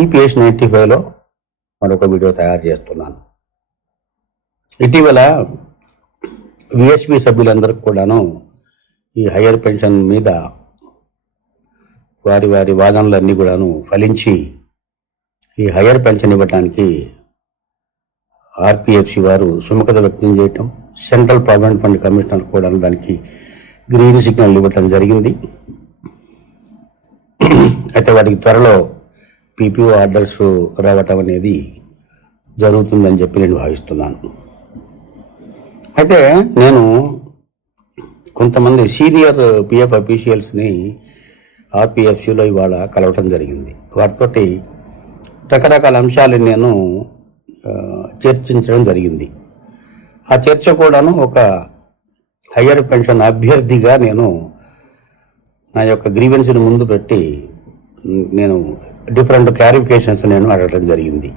EPS ninety ఫైవ్లో మరొక video తయారు చేస్తున్నాను. ఇటీవల విఎస్పి సభ్యులందరికీ కూడాను ఈ హయ్యర్ పెన్షన్ మీద వారి వారి వాదనలన్నీ కూడాను ఫలించి ఈ హయ్యర్ పెన్షన్ ఇవ్వడానికి ఆర్పిఎఫ్సి వారు సుముఖత వ్యక్తం చేయటం సెంట్రల్ ప్రావిడెంట్ ఫండ్ కమిషనర్ కూడా దానికి గ్రీన్ సిగ్నల్ ఇవ్వటం జరిగింది. అయితే వాటికి త్వరలో పీపీఓ ఆర్డర్స్ రావటం అనేది జరుగుతుందని చెప్పి నేను భావిస్తున్నాను. అయితే నేను కొంతమంది సీనియర్ పిఎఫ్ అఫీషియల్స్ని ఆర్పిఎఫ్సిలో ఇవాళ కలవటం జరిగింది. వాటితోటి రకరకాల అంశాలు నేను చర్చించడం జరిగింది. ఆ చర్చ కూడాను ఒక హయ్యర్ పెన్షన్ అభ్యర్థిగా నేను నా యొక్క గ్రీవెన్స్ని ముందు పెట్టి నేను డిఫరెంట్ క్లారిఫికేషన్స్ నేను అడగడం జరిగింది.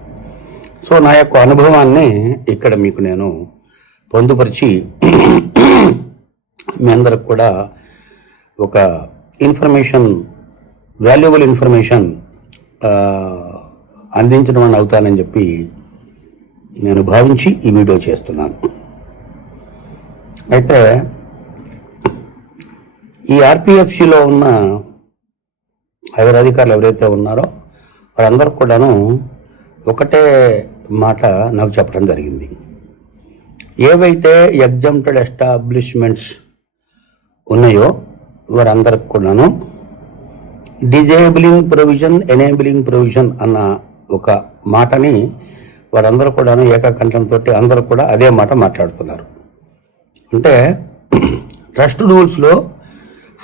సో నా యొక్క అనుభవాన్ని ఇక్కడ మీకు నేను పొందుపరిచి మీ అందరికి కూడా ఒక ఇన్ఫర్మేషన్ వాల్యుబుల్ ఇన్ఫర్మేషన్ అందించడం అని అవుతానని చెప్పి నేను భావించి ఈ వీడియో చేస్తున్నాను. అయితే ఈ ఆర్పిఎఫ్సిలో ఉన్న హైదర్ అధికారులు ఎవరైతే ఉన్నారో వారందరూ కూడాను ఒకటే మాట నాకు చెప్పడం జరిగింది. ఏవైతే ఎగ్జామ్టెడ్ ఎస్టాబ్లిష్మెంట్స్ ఉన్నాయో వారందరికి కూడాను డిజేబులింగ్ ప్రొవిజన్ ఎనేబులింగ్ ప్రొవిజన్ అన్న ఒక మాటని వారందరూ కూడాను ఏకకంఠంతో అందరూ కూడా అదే మాట మాట్లాడుతున్నారు. అంటే ట్రస్ట్ రూల్స్లో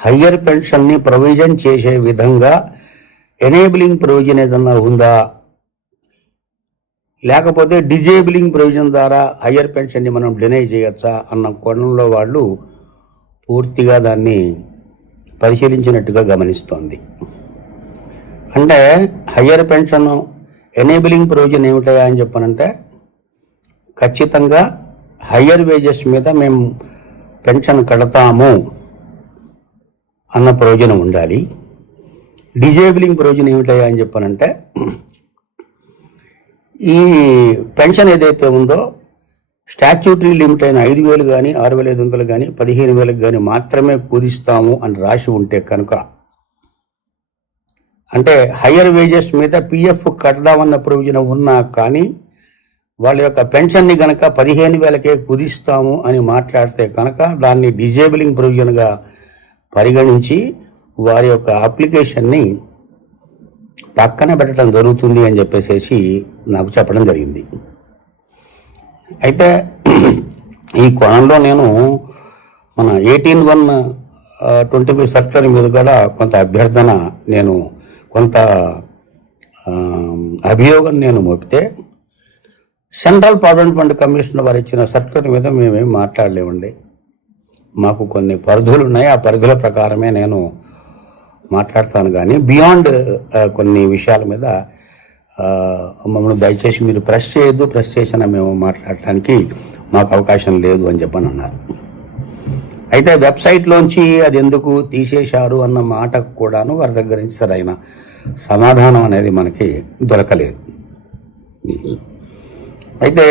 హయ్యర్ పెన్షన్ని ప్రొవిజన్ చేసే విధంగా ఎనేబులింగ్ ప్రొవిజన్ ఏదన్నా ఉందా? లేకపోతే డిజేబులింగ్ ప్రొవిజన్ ద్వారా హయ్యర్ పెన్షన్ని మనం డినై చేయొచ్చా? అన్న కోణంలో వాళ్ళు పూర్తిగా దాన్ని పరిశీలించినట్టుగా గమనిస్తోంది. అంటే హయ్యర్ పెన్షన్ ఎనేబులింగ్ ప్రొవిజన్ ఏమిటయా అని చెప్పనంటే ఖచ్చితంగా హయ్యర్ వేజెస్ మీద మేము పెన్షన్ కడతాము. అన్న ప్రయోజనం ఉండాలి. డిజేబులింగ్ ప్రయోజనం ఏమిటయా అని చెప్పానంటే ఈ పెన్షన్ ఏదైతే ఉందో స్టాచ్యూటరీ లిమిట్ అయిన ఐదు వేలు కానీ ఆరు వేల ఐదు వందలు కానీ పదిహేను వేలకు కానీ మాత్రమే కుదిస్తాము అని రాసి ఉంటే కనుక అంటే హయ్యర్ వేజెస్ మీద పిఎఫ్ కడదామన్న ప్రయోజనం ఉన్నా కానీ వాళ్ళ యొక్క పెన్షన్ని కనుక పదిహేను వేలకే కుదిస్తాము అని మాట్లాడితే కనుక దాన్ని డిజేబులింగ్ ప్రొవిజన్గా పరిగణించి వారి యొక్క అప్లికేషన్ని పక్కన పెట్టడం జరుగుతుంది అని చెప్పేసి నాకు చెప్పడం జరిగింది. అయితే ఈ కోణంలో నేను మన eighteen one twenty five sector మీద కూడా కొంత అభ్యర్థన నేను కొంత అభియోగం నేను మోపితే సెంట్రల్ ప్రావిడెంట్ ఫండ్ కమిషన్ వారు ఇచ్చిన సర్కులర్ మీద మేమేం మాట్లాడలేమండి. మాకు కొన్ని పరిధులు ఉన్నాయి ఆ పరిధుల ప్రకారమే నేను మాట్లాడతాను కానీ బియాండ్ కొన్ని విషయాల మీద మమ్మల్ని దయచేసి మీరు ప్రెస్ చేయొద్దు. ప్రెస్ చేసిన మేము మాట్లాడటానికి మాకు అవకాశం లేదు అని చెప్పని అన్నారు. అయితే వెబ్సైట్లోంచి అది ఎందుకు తీసేశారు అన్న మాట కూడాను వారి దగ్గర నుంచి సరైన సమాధానం అనేది మనకి దొరకలేదు. అయితే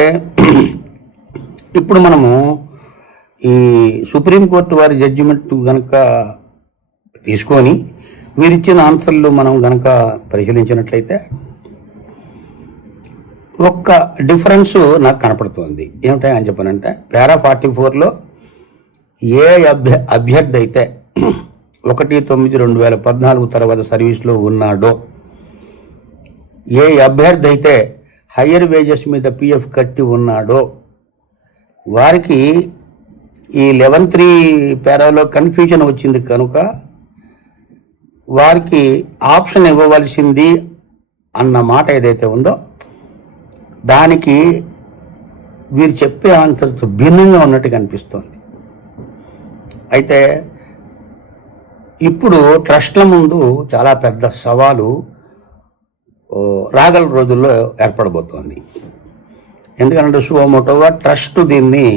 ఇప్పుడు మనము ఈ సుప్రీంకోర్టు వారి జడ్జిమెంట్ గనక తీసుకొని వీరిచ్చిన ఆన్సర్లు మనం గనక పరిశీలించినట్లయితే ఒక్క డిఫరెన్స్ నాకు కనపడుతోంది. ఏమిటా అని చెప్పనంటే పారా ఫార్టీ ఫోర్లో ఏ అభ్య అభ్యర్థి అయితే ఒకటి తొమ్మిది రెండు వేల పద్నాలుగు తర్వాత సర్వీస్లో ఉన్నాడో ఏ అభ్యర్థి అయితే హయ్యర్ వేజెస్ మీద పిఎఫ్ కట్టి ఉన్నాడో వారికి ఈ లెవెన్ త్రీ పేరాలో కన్ఫ్యూజన్ వచ్చింది కనుక వారికి ఆప్షన్ ఇవ్వవలసింది అన్న మాట ఏదైతే ఉందో దానికి వీరు చెప్పే ఆన్సర్స్ భిన్నంగా ఉన్నట్టు అనిపిస్తోంది. అయితే ఇప్పుడు ట్రస్ట్ల ముందు చాలా పెద్ద సవాలు రాగల రోజుల్లో ఏర్పడబోతోంది. ఎందుకంటే సువమోటోగా ట్రస్ట్ దీన్ని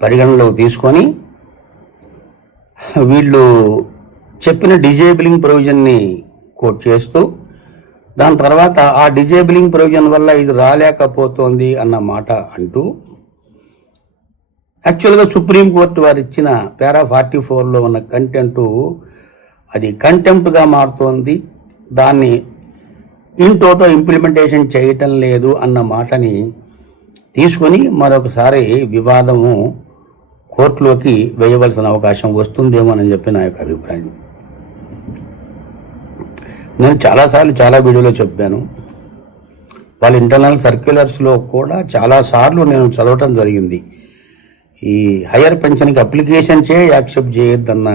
పరిగణలోకి తీసుకొని వీళ్ళు చెప్పిన డిజేబులింగ్ ప్రొవిజన్ని కోట్ చేస్తూ దాని తర్వాత ఆ డిజేబులింగ్ ప్రొవిజన్ వల్ల ఇది రాలేకపోతోంది అన్న మాట అంటూ యాక్చువల్గా సుప్రీంకోర్టు వారు ఇచ్చిన పారా ఫార్టీ ఫోర్లో ఉన్న కంటెంట్ అది కంటెంప్ట్గా మారుతోంది. దాన్ని ఇంటోతో ఇంప్లిమెంటేషన్ చేయటం లేదు అన్న మాటని తీసుకొని మరొకసారి వివాదము కోర్టులోకి వేయవలసిన అవకాశం వస్తుందేమో అని చెప్పి నా యొక్క అభిప్రాయం. నేను చాలాసార్లు చాలా వీడియోలో చెప్పాను. వాళ్ళ ఇంటర్నల్ సర్క్యులర్స్లో కూడా చాలాసార్లు నేను చదవటం జరిగింది. ఈ హయ్యర్ పెన్షన్కి అప్లికేషన్ చే యాక్సెప్ట్ చేయొద్దన్న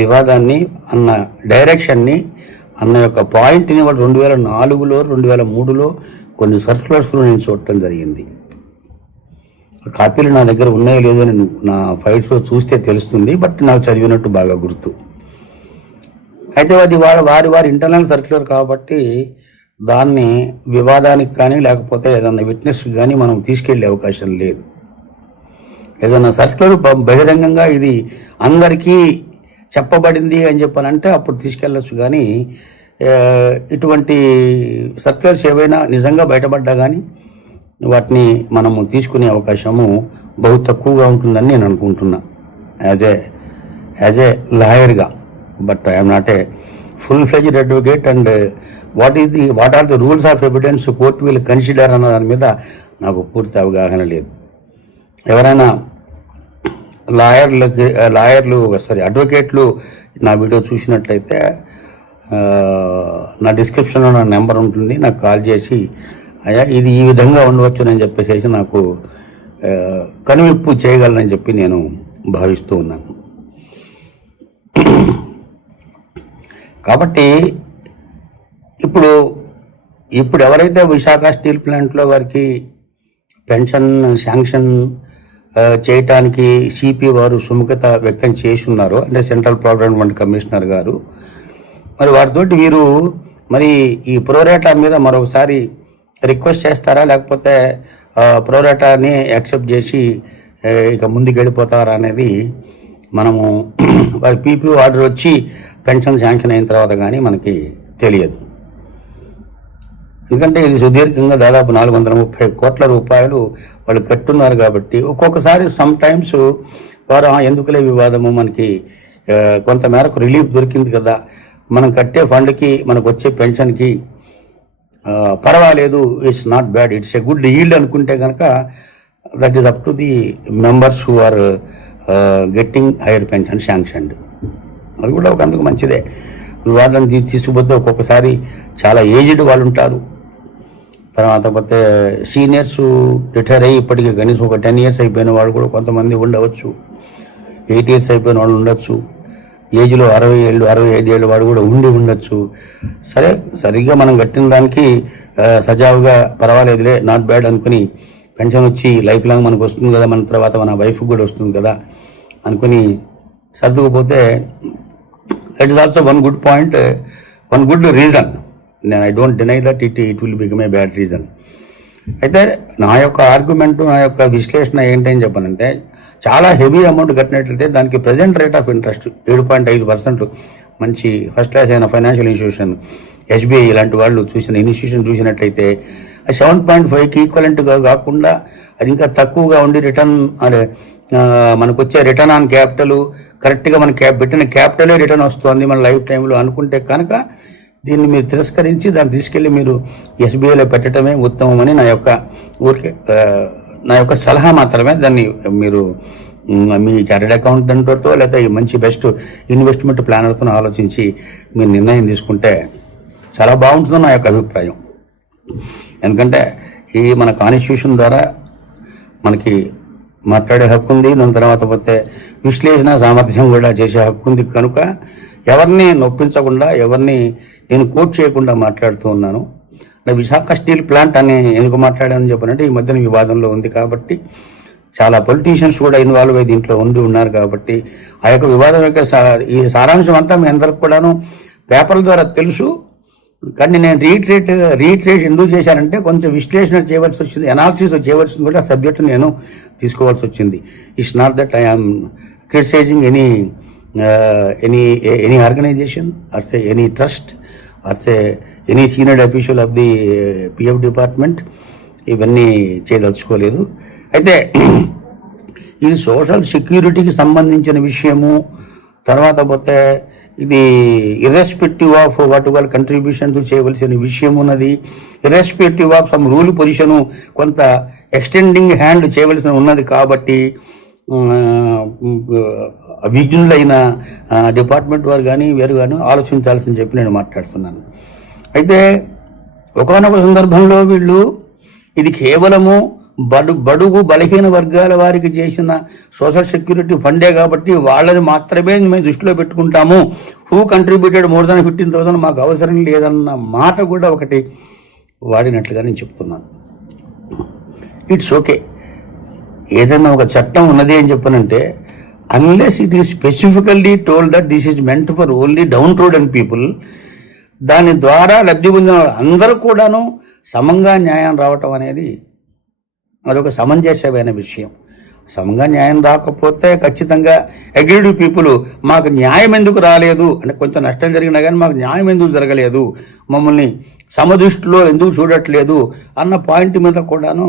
వివాదాన్ని అన్న డైరెక్షన్ని అన్న యొక్క పాయింట్ని వాడు రెండు వేల నాలుగులో రెండు వేల మూడులో కొన్ని సర్క్యులర్స్లో నేను చూడటం జరిగింది. కాపీలు నా దగ్గర ఉన్నాయో లేదో నేను నా ఫైల్స్లో చూస్తే తెలుస్తుంది బట్ నాకు చదివినట్టు బాగా గుర్తు. అయితే అది వారి వారి వారి ఇంటర్నల్ సర్క్యులర్ కాబట్టి దాన్ని వివాదానికి కానీ లేకపోతే ఏదన్నా విట్నెస్కి కానీ మనం తీసుకెళ్ళే అవకాశం లేదు. ఏదైనా సర్క్యులర్ బహిరంగంగా ఇది అందరికీ చెప్పబడింది అని చెప్పనంటే అప్పుడు తీసుకెళ్ళచ్చు కానీ ఇటువంటి సర్క్యులర్స్ ఏవైనా నిజంగా బయటపడ్డా కానీ వాటిని మనము తీసుకునే అవకాశము బహు తక్కువగా ఉంటుందని నేను అనుకుంటున్నా. యాజ్ ఏ యాజ్ ఏ లాయర్గా but I'm not a full fledged advocate and what is the what are the rules of evidence court will consider అన్న దాని మీద నాకు పూర్తి అవగాహన లేదు. ఎవరైనా లాయర్లకి uh, లాయర్లు సారీ అడ్వకేట్లు నా వీడియో చూసినట్లయితే uh, నా డిస్క్రిప్షన్లో నా నెంబర్ ఉంటుంది నాకు కాల్ చేసి అయ్యా ఇది ఈ విధంగా ఉండవచ్చు అని చెప్పేసి నాకు కనువిప్పు చేయగలనని చెప్పి నేను భావిస్తూ ఉన్నాను. కాబట్టి ఇప్పుడు ఇప్పుడు ఎవరైతే విశాఖ స్టీల్ ప్లాంట్లో వారికి పెన్షన్ శాంక్షన్ చేయటానికి సిపి వారు సుముఖత వ్యక్తం చేసి ఉన్నారో అంటే సెంట్రల్ ప్రావిడెంట్ ఫండ్ కమిషనర్ గారు మరి వారితోటి వీరు మరి ఈ ప్రోరేటా మీద మరొకసారి రిక్వెస్ట్ చేస్తారా? లేకపోతే ఆ, యాక్సెప్ట్ చేసి ఇక ముందుకు వెళ్ళిపోతారా అనేది మనము వారి పీపీ ఆర్డర్ వచ్చి పెన్షన్ శాంక్షన్ అయిన తర్వాత కానీ మనకి తెలియదు. ఎందుకంటే ఇది సుదీర్ఘంగా దాదాపు నాలుగు వందల ముప్పై కోట్ల రూపాయలు వాళ్ళు కట్టున్నారు కాబట్టి ఒక్కొక్కసారి సమ్ టైమ్స్ వారు ఎందుకులే వివాదము? మనకి కొంతమేరకు కొంత మేరకు రిలీఫ్ దొరికింది కదా. మనం కట్టే ఫండ్కి మనకు వచ్చే పెన్షన్కి పర్వాలేదు it's not bad it's a good yield అనుకుంటే కనుక that is up to the members who are getting higher pension sanctioned అది కూడా ఒక అందుకు మంచిదే. వివాదం తీ- తీసుకుపోతే ఒక్కొక్కసారి చాలా ఏజ్డ్ వాళ్ళు ఉంటారు. తర్వాత పోతే సీనియర్స్ రిటైర్ అయ్యి ఇప్పటికీ కనీసం ఒక టెన్ ఇయర్స్ అయిపోయిన వాళ్ళు కూడా కొంతమంది ఉండవచ్చు. ఎయిట్ ఇయర్స్ అయిపోయిన వాళ్ళు ఉండొచ్చు. ఏజ్లో అరవై ఏళ్ళు అరవై ఐదు ఏళ్ళు వాడు కూడా ఉండి ఉండొచ్చు. సరే సరిగ్గా మనం కట్టిన దానికి సజావుగా పర్వాలేదులే నాట్ బ్యాడ్ అనుకుని పెన్షన్ వచ్చి లైఫ్ లాంగ్ మనకు వస్తుంది కదా మన తర్వాత మన వైఫ్కి కూడా వస్తుంది కదా అనుకుని సర్దుకుపోతే that is also one good point one good reason నేను I don't deny that it it will become a bad reason అయితే నా యొక్క ఆర్గ్యుమెంట్ నా యొక్క విశ్లేషణ ఏంటని చెప్పనంటే చాలా హెవీ అమౌంట్ కట్టినట్లయితే దానికి ప్రజెంట్ రేట్ ఆఫ్ ఇంట్రెస్ట్ ఏడు పాయింట్ ఐదు పర్సెంట్ మంచి ఫస్ట్ క్లాస్ అయిన ఫైనాన్షియల్ ఇన్స్టిట్యూషన్ ఎస్బీఐ ఇలాంటి వాళ్ళు చూసిన ఇన్స్టిట్యూషన్ చూసినట్లయితే సెవెన్ పాయింట్ ఫైవ్కి ఈక్వలెంట్గా కాకుండా అది ఇంకా తక్కువగా ఉండి రిటర్న్ అదే మనకు వచ్చే రిటర్న్ ఆన్ క్యాపిటల్ కరెక్ట్గా మన క్యాప్ పెట్టిన క్యాపిటలే రిటర్న్ వస్తుంది మన లైఫ్ టైంలో అనుకుంటే కనుక దీన్ని మీరు తిరస్కరించి దాన్ని తీసుకెళ్ళి మీరు ఎస్బీఐలో పెట్టడమే ఉత్తమమని నా యొక్క ఊరికే నా యొక్క సలహా మాత్రమే దాన్ని మీరు మీ చార్టెడ్ అకౌంటెంట్తో లేదా ఈ మంచి బెస్ట్ ఇన్వెస్ట్మెంట్ ప్లానర్తో ఆలోచించి మీరు నిర్ణయం తీసుకుంటే చాలా బాగుంటుందని నా యొక్క అభిప్రాయం. ఎందుకంటే ఈ మన కాన్స్టిట్యూషన్ ద్వారా మనకి మాట్లాడే హక్కు ఉంది దాని తర్వాత పోతే విశ్లేషణ సామర్థ్యం కూడా చేసే హక్కు ఉంది కనుక ఎవరిని నొప్పించకుండా ఎవరిని నేను కోట్ చేయకుండా మాట్లాడుతూ ఉన్నాను. విశాఖ స్టీల్ ప్లాంట్ అని ఎందుకు మాట్లాడానని చెప్పనంటే ఈ మధ్యన వివాదంలో ఉంది కాబట్టి చాలా పొలిటీషియన్స్ కూడా ఇన్వాల్వ్ అయ్యి దీంట్లో ఉండి ఉన్నారు కాబట్టి ఆ యొక్క వివాదం యొక్క ఈ సారాంశం అంతా మీ అందరికి కూడాను పేపర్ల ద్వారా తెలుసు. కానీ నేను రీట్రేట్ రీట్రేట్ ఎందుకు చేశానంటే కొంచెం విశ్లేషణ చేయవలసి వచ్చింది అనాలిసిస్ చేయవలసింది కూడా సబ్జెక్ట్ నేను తీసుకోవాల్సి వచ్చింది. It's not that I am criticising any any any organisation or say any trust versus any senior official of the PF department ఇవన్నీ చేయదలుచుకోలేదు. అయితే ఇది సోషల్ సెక్యూరిటీకి సంబంధించిన విషయము తర్వాత పోతే ఇది ఇర్రెస్పెక్టివ్ ఆఫ్ వాట్ వాళ్ళ కంట్రిబ్యూషన్ చేయవలసిన విషయం ఉన్నది irrespective of some rule position కొంత ఎక్స్టెండింగ్ హ్యాండ్ చేయవలసిన ఉన్నది కాబట్టి విజ్ఞులైన డిపార్ట్మెంట్ వారు కానీ వేరు కానీ ఆలోచించాల్సిన చెప్పి నేను మాట్లాడుతున్నాను. అయితే ఒకనొక సందర్భంలో వీళ్ళు ఇది కేవలము బడు బడుగు బలహీన వర్గాల వారికి చేసిన సోషల్ సెక్యూరిటీ ఫండే కాబట్టి వాళ్ళని మాత్రమే మేము దృష్టిలో పెట్టుకుంటాము. Who contributed more than fifteen thousand మాకు అవసరం లేదన్న మాట కూడా ఒకటి వాడినట్లుగా నేను చెప్తున్నాను. ఇట్స్ ఓకే ఏదైనా ఒక చట్టం ఉన్నది అని చెప్పనంటే unless it is specifically told that this is meant for only downtrodden people దాని ద్వారా లబ్ధి పొందిన అందరూ కూడాను సమంగా న్యాయం రావటం అనేది అదొక సమంజసమైన విషయం. సమంగా న్యాయం రాకపోతే ఖచ్చితంగా అగ్రిడ్ పీపుల్ మాకు న్యాయం ఎందుకు రాలేదు? అంటే కొంచెం నష్టం జరిగినా కానీ మాకు న్యాయం ఎందుకు జరగలేదు? మమ్మల్ని సమదృష్టిలో ఎందుకు చూడట్లేదు? అన్న పాయింట్ మీద కూడాను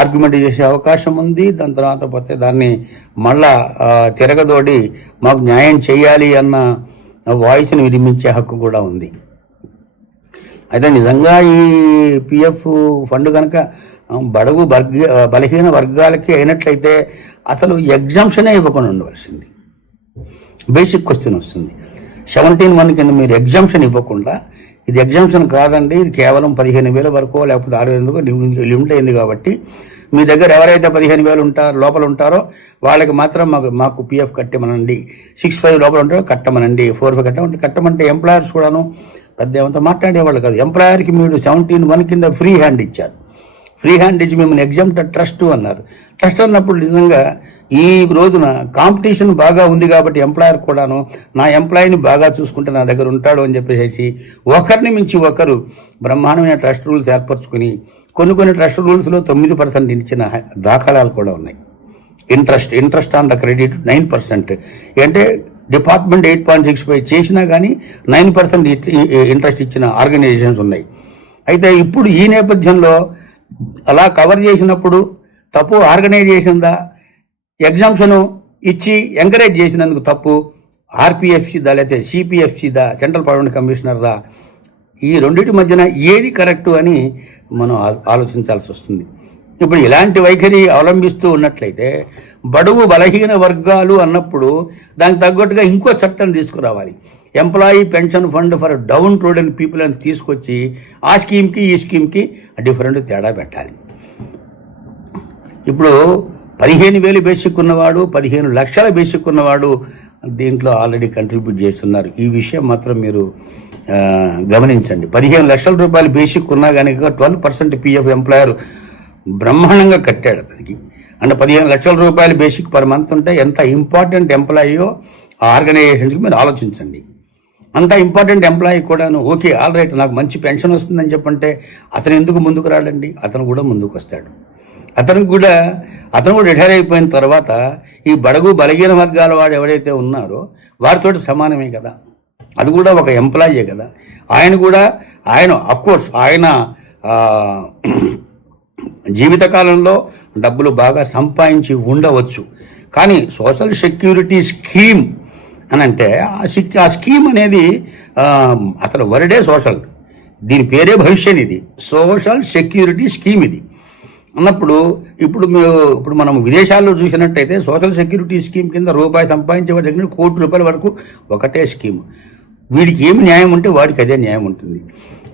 ఆర్గ్యుమెంట్ చేసే అవకాశం ఉంది. దాని తర్వాత పోతే దాన్ని మళ్ళా తిరగదోడి మాకు న్యాయం చేయాలి అన్న వాయిస్ని వినిపించే హక్కు కూడా ఉంది. అయితే నిజంగా ఈ పిఎఫ్ ఫండ్ కనుక బడుగు వర్గ బలహీన వర్గాలకి అయినట్లయితే అసలు ఎగ్జామ్షనే ఇవ్వకుండా ఉండవలసింది. బేసిక్ క్వశ్చన్ వస్తుంది. సెవెంటీన్ వన్ కింద మీరు ఎగ్జామ్షన్ ఇవ్వకుండా ఇది ఎగ్జామ్షన్ కాదండి. ఇది కేవలం పదిహేను వేల వరకు లేకపోతే ఆరు వేలకు లిమిట్ అయింది కాబట్టి. మీ దగ్గర ఎవరైతే పదిహేను వేలు ఉంటారో లోపల ఉంటారో వాళ్ళకి మాత్రం మాకు మాకు పిఎఫ్ కట్టమనండి. సిక్స్ ఫైవ్ లోపల ఉంటారో కట్టమనండి. ఫోర్ ఫైవ్ కట్టమంటే కట్టమంటే ఎంప్లాయర్స్ కూడాను పెద్ద ఏమంతా మాట్లాడేవాళ్ళు కాదు. ఎంప్లాయర్కి మీరు సెవెంటీన్ వన్ కింద ఫ్రీ హ్యాండ్ ఇచ్చారు. ఫ్రీ హ్యాండ్ ఇచ్చి మిమ్మల్ని ఎగ్జామ్ ట్రస్ట్ అన్నారు. ట్రస్ట్ అన్నప్పుడు నిజంగా ఈ రోజున కాంపిటీషన్ బాగా ఉంది కాబట్టి ఎంప్లాయర్ కూడాను నా ఎంప్లాయీని బాగా చూసుకుంటే నా దగ్గర ఉంటాడు అని చెప్పేసి ఒకరిని మించి ఒకరు బ్రహ్మాండమైన ట్రస్ట్ రూల్స్ ఏర్పరచుకుని కొన్ని కొన్ని ట్రస్ట్ రూల్స్లో తొమ్మిది పర్సెంట్ ఇచ్చిన దాఖలాలు కూడా ఉన్నాయి. Interest interest on the credit nine percent అంటే department eight point six five చేసినా కానీ నైన్ పర్సెంట్ ఇంట్రెస్ట్ ఇచ్చిన ఆర్గనైజేషన్స్ ఉన్నాయి. అయితే ఇప్పుడు ఈ నేపథ్యంలో అలా కవర్ చేసినప్పుడు తప్పు ఆర్గనైజేషన్దా ఎగ్జామ్షన్ ఇచ్చి ఎంకరేజ్ చేసినందుకు తప్పు ఆర్పిఎఫ్సిదా లేకపోతే సిపిఎఫ్సిదా సెంట్రల్ పర్మనెంట్ కమిషనర్దా ఈ రెండింటి మధ్యన ఏది కరెక్టు అని మనం ఆలోచించాల్సి వస్తుంది. ఇప్పుడు ఇలాంటి వైఖరి అవలంబిస్తూ ఉన్నట్లయితే బడుగు బలహీన వర్గాలు అన్నప్పుడు దానికి తగ్గట్టుగా ఇంకో చట్టం తీసుకురావాలి. Employee pension fund for downtrodden people అని తీసుకొచ్చి ఆ స్కీమ్కి ఈ స్కీమ్కి డిఫరెంట్ తేడా పెట్టాలి. ఇప్పుడు పదిహేను వేలు బేసిక్ ఉన్నవాడు పదిహేను లక్షల బేసిక్ ఉన్నవాడు దీంట్లో ఆల్రెడీ కంట్రిబ్యూట్ చేస్తున్నారు. ఈ విషయం మాత్రం మీరు గమనించండి. పదిహేను లక్షల రూపాయలు బేసిక్ ఉన్నా కనుక ట్వెల్వ్ పర్సెంట్ పిఎఫ్ ఎంప్లాయర్ బ్రహ్మాండంగా కట్టాడు అతనికి. అంటే పదిహేను లక్షల రూపాయలు బేసిక్ పర్ మంత్ ఉంటే ఎంత ఇంపార్టెంట్ ఎంప్లాయో ఆ ఆర్గనైజేషన్కి మీరు ఆలోచించండి. అంత ఇంపార్టెంట్ ఎంప్లాయీ కూడాను. ఓకే ఆల్ రైట్ నాకు మంచి పెన్షన్ వస్తుందని చెప్పంటే అతను ఎందుకు ముందుకు రాడండి? అతను కూడా ముందుకు వస్తాడు అతనికి కూడా అతను కూడా రిటైర్ అయిపోయిన తర్వాత ఈ బడుగు బలహీన వర్గాల వాడు ఎవరైతే ఉన్నారో వారితోటి సమానమే కదా. అది కూడా ఒక ఎంప్లాయే కదా. ఆయన కూడా ఆయన కోర్స్ ఆయన జీవితకాలంలో డబ్బులు బాగా సంపాదించి ఉండవచ్చు. కానీ సోషల్ సెక్యూరిటీ స్కీమ్ అని అంటే ఆ సిక్ ఆ స్కీమ్ అనేది అతను వరడే సోషల్. దీని పేరే భవిష్యత్ ఇది. సోషల్ సెక్యూరిటీ స్కీమ్ ఇది. అన్నప్పుడు ఇప్పుడు మీరు ఇప్పుడు మనం విదేశాల్లో చూసినట్టయితే సోషల్ సెక్యూరిటీ స్కీమ్ కింద రూపాయి సంపాదించే దగ్గర కోటి రూపాయల వరకు ఒకటే స్కీమ్. వీడికి ఏమి న్యాయం ఉంటే వాడికి అదే న్యాయం ఉంటుంది.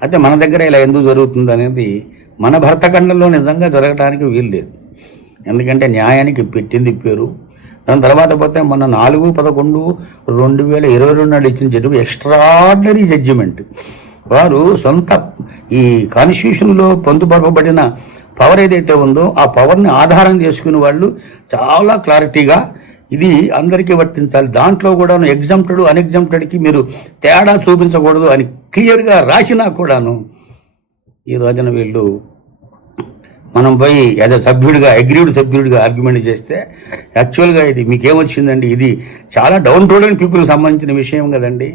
అయితే మన దగ్గర ఇలా ఎందుకు జరుగుతుంది అనేది మన భర్తఖండంలో నిజంగా జరగడానికి వీలు లేదు. ఎందుకంటే న్యాయానికి పెట్టింది పేరు దాని తర్వాత పోతే మన నాలుగు పదకొండు రెండు వేల ఇరవై రెండు నాడు ఇచ్చిన జడ్జి ఎక్స్ట్రాడినరీ జడ్జిమెంట్ వారు సొంత ఈ కాన్స్టిట్యూషన్లో పొందుపరపబడిన పవర్ ఏదైతే ఉందో ఆ పవర్ని ఆధారం చేసుకుని వాళ్ళు చాలా క్లారిటీగా ఇది అందరికీ వర్తించాలి. దాంట్లో కూడాను ఎగ్జామ్టెడ్ అన్ఎగ్జామ్టెడ్కి మీరు తేడా చూపించకూడదు అని క్లియర్గా రాసినా కూడాను ఈ రోజున వీళ్ళు మనం పోయి ఏదో సభ్యుడిగా అగ్రీడ్ సభ్యుడిగా ఆర్గ్యుమెంట్ చేస్తే యాక్చువల్గా ఇది మీకేమొచ్చిందండి? ఇది చాలా డౌన్ రోడ్ పీపుల్కి సంబంధించిన విషయం కదండి.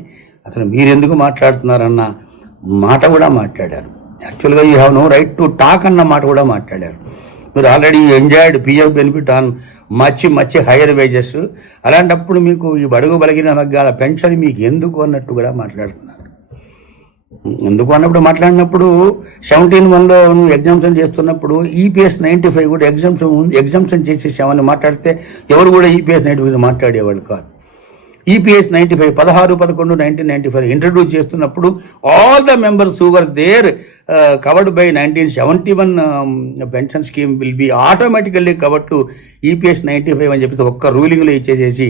అసలు మీరెందుకు మాట్లాడుతున్నారన్న మాట కూడా మాట్లాడారు. యాక్చువల్గా you have no right to talk అన్న మాట కూడా మాట్లాడారు. మీరు already enjoyed PF benefit on much much higher wages అలాంటప్పుడు మీకు ఈ బడుగు బలిగిన వర్గాల పెన్షన్ మీకు ఎందుకు అన్నట్టు కూడా మాట్లాడుతున్నారు. ఎందుకు అన్నప్పుడు మాట్లాడినప్పుడు సెవెంటీన్ వన్లో నువ్వు ఎగ్జామ్షన్ చేస్తున్నప్పుడు ఈపీఎస్ నైంటీ ఫైవ్ కూడా ఎగ్జామ్షన్ ఉంది ఎగ్జామ్షన్ చేసేసామని మాట్లాడితే ఎవరు కూడా ఈపీఎస్ నైంటీ ఫైవ్ మాట్లాడేవాళ్ళు కాదు. ఈపీఎస్ నైంటీ ఫైవ్ పదహారు పదకొండు నైన్టీన్ నైన్టీ ఫైవ్ ఇంట్రడ్యూస్ చేస్తున్నప్పుడు all the members whoever there covered by nineteen seventy one pension scheme will be automatically cover to EPS ninety five అని చెప్పి ఒక్క రూలింగ్లో ఇచ్చేసేసి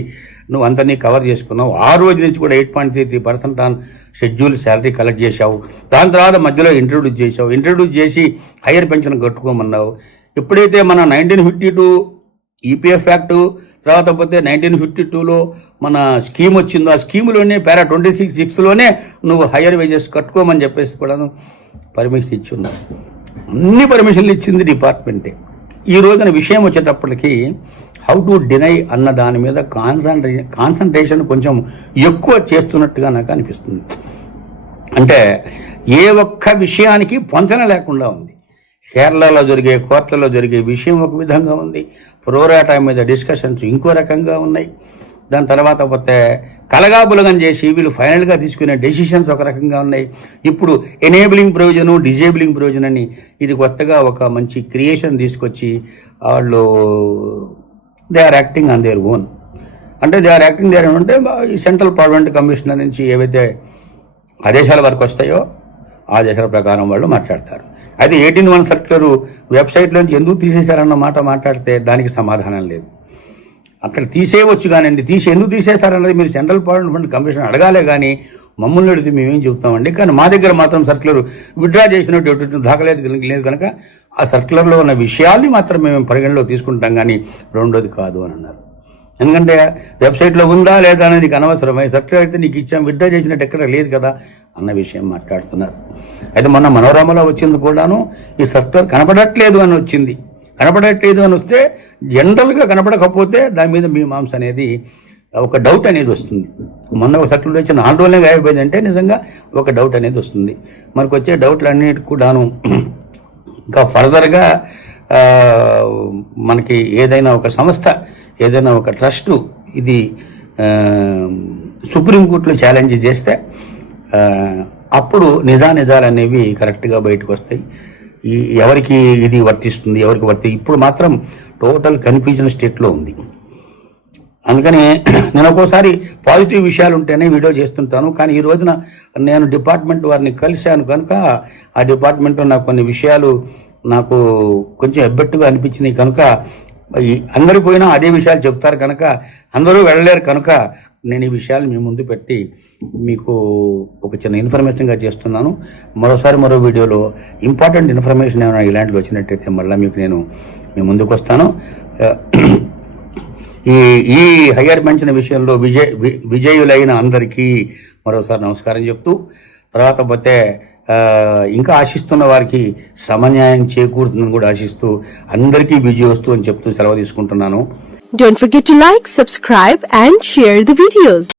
నువ్వు అందరినీ కవర్ చేసుకున్నావు. ఆ రోజు నుంచి కూడా eight point three three percent on schedule salary collect చేశావు. దాని తర్వాత మధ్యలో ఇంట్రడ్యూస్ చేసావు ఇంట్రడ్యూస్ చేసి హైయర్ పెన్షన్ కట్టుకోమన్నావు. ఎప్పుడైతే మన nineteen fifty two EPF act తర్వాత పోతే నైన్టీన్ ఫిఫ్టీ టూలో మన స్కీమ్ వచ్చిందో. ఆ స్కీమ్లోనే పారా ట్వంటీ సిక్స్ సిక్స్లోనే నువ్వు హయ్యర్ వేజెస్ కట్టుకోమని చెప్పేసి కూడాను పర్మిషన్ ఇచ్చున్నావు అన్ని పర్మిషన్లు ఇచ్చింది డిపార్ట్మెంటే. ఈ రోజున విషయం వచ్చేటప్పటికి హౌ టు డినై అన్న దాని మీద కాన్సన్ట్రే కాన్సన్ట్రేషన్ కొంచెం ఎక్కువ చేస్తున్నట్టుగా నాకు అనిపిస్తుంది. అంటే ఏ ఒక్క విషయానికి పొంతన లేకుండా ఉంది. కేరళలో జరిగే కోర్టులలో జరిగే విషయం ఒక విధంగా ఉంది. ప్రోరాటా మీద డిస్కషన్స్ ఇంకో రకంగా ఉన్నాయి. దాని తర్వాత పోతే కలగాబులగం చేసి వీళ్ళు ఫైనల్గా తీసుకునే డెసిషన్స్ ఒక రకంగా ఉన్నాయి. ఇప్పుడు ఎనేబులింగ్ ప్రొవిజను డిజేబులింగ్ ప్రొవిజన్ అని ఇది కొత్తగా ఒక మంచి క్రియేషన్ తీసుకొచ్చి వాళ్ళు they are acting on their own. అంటే దే ఆర్ యాక్టింగ్ దేర్ అంటే ఈ సెంట్రల్ పార్లమెంట్ కమిషనర్ నుంచి ఏవైతే ఆదేశాల వరకు వస్తాయో ఆదేశాల ప్రకారం వాళ్ళు మాట్లాడతారు. అయితే ఎయిటీన్ వన్ సర్క్యులర్ వెబ్సైట్లోంచి ఎందుకు తీసేశారన్న మాట మాట్లాడితే దానికి సమాధానం లేదు. అక్కడ తీసేయవచ్చు కానండి తీసి ఎందుకు తీసేశారన్నది మీరు సెంట్రల్ పార్లమెంట్ కమిషన్ అడగాలే కానీ మమ్మల్ని అడిగితే మేమేం చెబుతామండి కానీ మా దగ్గర మాత్రం సర్క్యులర్ విత్డ్రా చేసినటువంటి దాఖలేదు లేదు కనుక ఆ సర్క్యులర్లో ఉన్న విషయాల్ని మాత్రం మేము పరిగణలో తీసుకుంటాం కానీ రెండోది కాదు అని అన్నారు. ఎందుకంటే వెబ్సైట్లో ఉందా లేదా అనేది నీకు అనవసరమై సర్టిఫికేట్ అయితే నీకు ఇచ్చాం విడ్డా చేసినట్టు ఎక్కడ లేదు కదా అన్న విషయం మాట్లాడుతున్నారు. అయితే మొన్న మనోరమలో వచ్చింది కూడాను ఈ సర్టిఫికేట్ కనపడట్లేదు అని వచ్చింది. కనపడట్లేదు అని వస్తే జనరల్గా కనపడకపోతే దాని మీద మీ మాంస అనేది ఒక డౌట్ అనేది వస్తుంది. మొన్న ఒక సర్టిఫికేట్ వచ్చి నాలుగు రోజులే గాయపోయింది అంటే నిజంగా ఒక డౌట్ అనేది వస్తుంది. మనకు వచ్చే డౌట్లన్నిటి కూడాను ఇంకా ఫర్దర్గా మనకి ఏదైనా ఒక సంస్థ ఏదైనా ఒక ట్రస్టు ఇది సుప్రీంకోర్టులో ఛాలెంజ్ చేస్తే అప్పుడు నిజానిజాలు అనేవి కరెక్ట్గా బయటకు వస్తాయి. ఈ ఎవరికి ఇది వర్తిస్తుంది ఎవరికి వర్తి ఇప్పుడు మాత్రం టోటల్ కన్ఫ్యూజన్ స్టేట్లో ఉంది. అందుకని నేను ఒక్కోసారి పాజిటివ్ విషయాలు ఉంటేనే వీడియో చేస్తుంటాను. కానీ ఈ రోజున నేను డిపార్ట్మెంట్ వారిని కలిశాను కనుక ఆ డిపార్ట్మెంట్లో నాకు కొన్ని విషయాలు నాకు కొంచెం ఎబ్బెట్టుగా అనిపించినాయి కనుక అందరు పోయినా అదే విషయాలు చెప్తారు కనుక అందరూ వెళ్ళలేరు కనుక నేను ఈ విషయాలు మీ ముందు పెట్టి మీకు ఒక చిన్న ఇన్ఫర్మేషన్గా చేస్తున్నాను. మరోసారి మరో వీడియోలో ఇంపార్టెంట్ ఇన్ఫర్మేషన్ ఏమైనా ఇలాంటివి వచ్చినట్టయితే మళ్ళీ మీకు నేను మీ ముందుకు వస్తాను. ఈ ఈ హయ్యర్ పెన్షన్ విషయంలో విజయ వి- విజయులైన అందరికీ మరోసారి నమస్కారం చెప్తూ తర్వాత పోతే ఇంకా ఆశిస్తున్న వారికి సమన్యాయం చేకూరుతుందని కూడా ఆశిస్తూ అందరికీ విజయ వస్తూ అని చెప్తూ సెలవు తీసుకుంటున్నాను Don't forget to like, subscribe and share the videos.